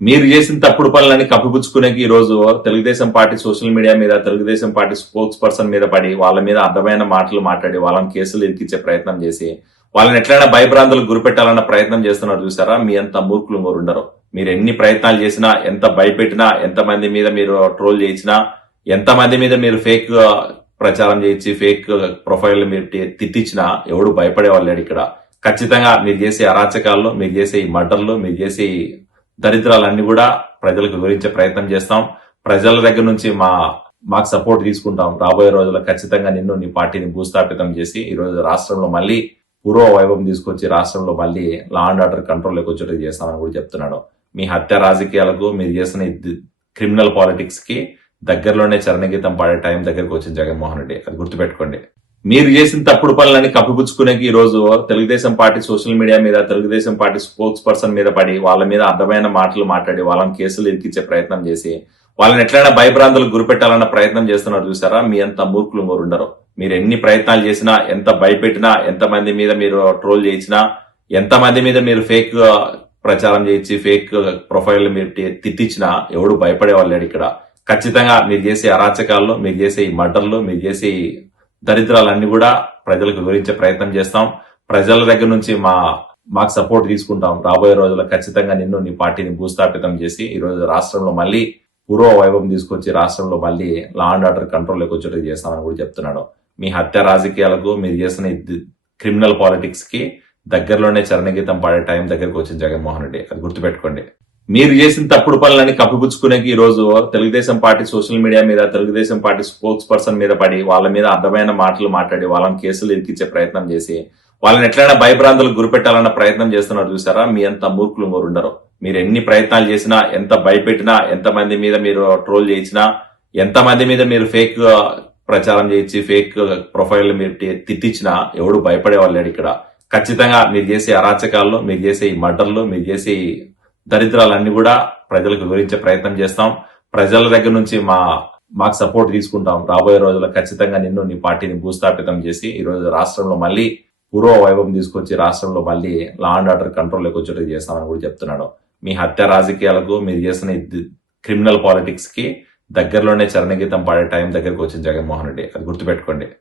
మీరు చేసిన తప్పుడు పనులని కప్పిపుచ్చుకునేకి ఈరోజు రోజు తెలుగుదేశం పార్టీ సోషల్ మీడియా మీద తెలుగుదేశం పార్టీ స్పోక్స్ పర్సన్ మీద పడి వాళ్ళ మీద అర్థమైన మాటలు మాట్లాడి వాళ్ళని కేసులు ఇరికిచ్చే ప్రయత్నం చేసి వాళ్ళని ఎట్లయినా భయభ్రాంతులకు గురిపెట్టాలన్న ప్రయత్నం చేస్తున్నారు చూసారా? మీ అంత మూర్ఖులు ఉండరు. మీరు ఎన్ని ప్రయత్నాలు చేసినా ఎంత భయపెట్టినా ఎంతమంది మీద మీరు ట్రోల్ చేయించినా ఎంతమంది మీద మీరు ఫేక్ ప్రచారం చేయించి ఫేక్ ప్రొఫైల్ మీరు తిట్టించినా ఎవడు భయపడే వాళ్ళు ఇక్కడ. ఖచ్చితంగా మీరు చేసే అరాచకాల్లో మీరు చేసే ఈ మటర్లు మీరు చేసే ఈ దరిద్రాలన్నీ కూడా ప్రజలకు వివరించే ప్రయత్నం చేస్తాం. ప్రజల దగ్గర నుంచి మా మాకు సపోర్ట్ తీసుకుంటాం. రాబోయే రోజుల్లో ఖచ్చితంగా నిన్ను నీ పార్టీని భూస్థాపితం చేసి ఈ రోజు రాష్ట్రంలో మళ్ళీ పూర్వ వైభవం తీసుకొచ్చి రాష్ట్రంలో మళ్ళీ లా అండ్ ఆర్డర్ కంట్రోల్లోకి వచ్చేటట్టు చేస్తామని కూడా చెప్తున్నాడు. మీ హత్య రాజకీయాలకు మీరు చేసిన క్రిమినల్ పాలిటిక్స్కి దగ్గరలోనే చరణగీతం పాడే టైం దగ్గరకు వచ్చింది జగన్మోహన్ రెడ్డి. అది గుర్తుపెట్టుకోండి. మీరు చేసిన తప్పుడు పనులని కప్పిపుచ్చుకునేకి ఈ రోజు తెలుగుదేశం పార్టీ సోషల్ మీడియా మీద తెలుగుదేశం పార్టీ స్పోక్స్ పర్సన్ మీద పడి వాళ్ళ మీద అర్థమైన మాటలు మాట్లాడి వాళ్ళని కేసులు ఇరికిచ్చే ప్రయత్నం చేసి వాళ్ళని ఎట్లయినా భయభ్రాంతులకు గురిపెట్టాలన్న ప్రయత్నం చేస్తున్నారు చూసారా? మీ అంత మూర్ఖులు ఉండరు. మీరు ఎన్ని ప్రయత్నాలు చేసినా ఎంత భయపెట్టినా ఎంత మంది మీద మీరు ట్రోల్ చేయించినా ఎంత మంది మీద మీరు ఫేక్ ప్రచారం చేయించి ఫేక్ ప్రొఫైల్ మీరు తిట్టించినా ఎవడు భయపడే వాళ్ళు ఇక్కడ. ఖచ్చితంగా మీరు చేసే అరాచకాల్లో మీరు చేసే ఈ మర్డర్లు మీరు చేసే దరిద్రాలన్నీ కూడా ప్రజలకు వివరించే ప్రయత్నం చేస్తాం. ప్రజల దగ్గర నుంచి మా మాకు సపోర్ట్ తీసుకుంటాం. రాబోయే రోజుల్లో ఖచ్చితంగా నిన్ను నీ పార్టీని భూస్థాపితం చేసి ఈ రోజు రాష్ట్రంలో మళ్ళీ పూర్వ వైభవం తీసుకొచ్చి రాష్ట్రంలో మళ్ళీ లా అండ్ ఆర్డర్ కంట్రోల్లోకి వచ్చేట్టు చేస్తామని కూడా చెప్తున్నాడు. మీ హత్య రాజకీయాలకు మీరు చేసిన క్రిమినల్ పాలిటిక్స్కి దగ్గరలోనే చరణగీతం పాడే టైం దగ్గరకు వచ్చింది జగన్మోహన్ రెడ్డి. అది గుర్తుపెట్టుకోండి. మీరు చేసిన తప్పుడు పనులని కప్పిపుచ్చుకునేకి ఈరోజు రోజు తెలుగుదేశం పార్టీ సోషల్ మీడియా మీద తెలుగుదేశం పార్టీ స్పోక్స్ పర్సన్ మీద పడి వాళ్ళ మీద అర్థమైన మాటలు మాట్లాడి వాళ్ళని కేసులు ఇరికిచ్చే ప్రయత్నం చేసి వాళ్ళని ఎట్లయినా భయభ్రాంతులకు గురిపెట్టాలన్న ప్రయత్నం చేస్తున్నారు చూసారా? మీ అంత మూర్ఖులు ఉండరు. మీరు ఎన్ని ప్రయత్నాలు చేసినా ఎంత భయపెట్టినా ఎంత మంది మీద మీరు ట్రోల్ చేయించినా ఎంత మంది మీద మీరు ఫేక్ ప్రచారం చేయించి ఫేక్ ప్రొఫైల్ మీరు తిట్టించినా ఎవడు భయపడే వాళ్ళు ఇక్కడ. ఖచ్చితంగా మీరు చేసే అరాచకాల్లో మీరు చేసే ఈ మర్డర్లు మీరు చేసే ఈ దరిద్రాలన్నీ కూడా ప్రజలకు వివరించే ప్రయత్నం చేస్తాం. ప్రజల దగ్గర నుంచి మా మాకు సపోర్ట్ తీసుకుంటాం. రాబోయే రోజుల్లో ఖచ్చితంగా నిన్ను నీ పార్టీని భూస్థాపితం చేసి ఈ రోజు రాష్ట్రంలో మళ్ళీ పూర్వ వైభవం తీసుకొచ్చి రాష్ట్రంలో మళ్ళీ లా అండ్ ఆర్డర్ కంట్రోల్లోకి వచ్చేటట్టు చేస్తామని కూడా చెప్తున్నాడు. మీ హత్య రాజకీయాలకు మీరు చేసిన క్రిమినల్ పాలిటిక్స్కి దగ్గరలోనే చరణగీతం పాడే టైం దగ్గరకు వచ్చింది జగన్మోహన్ రెడ్డి. అది గుర్తుపెట్టుకోండి.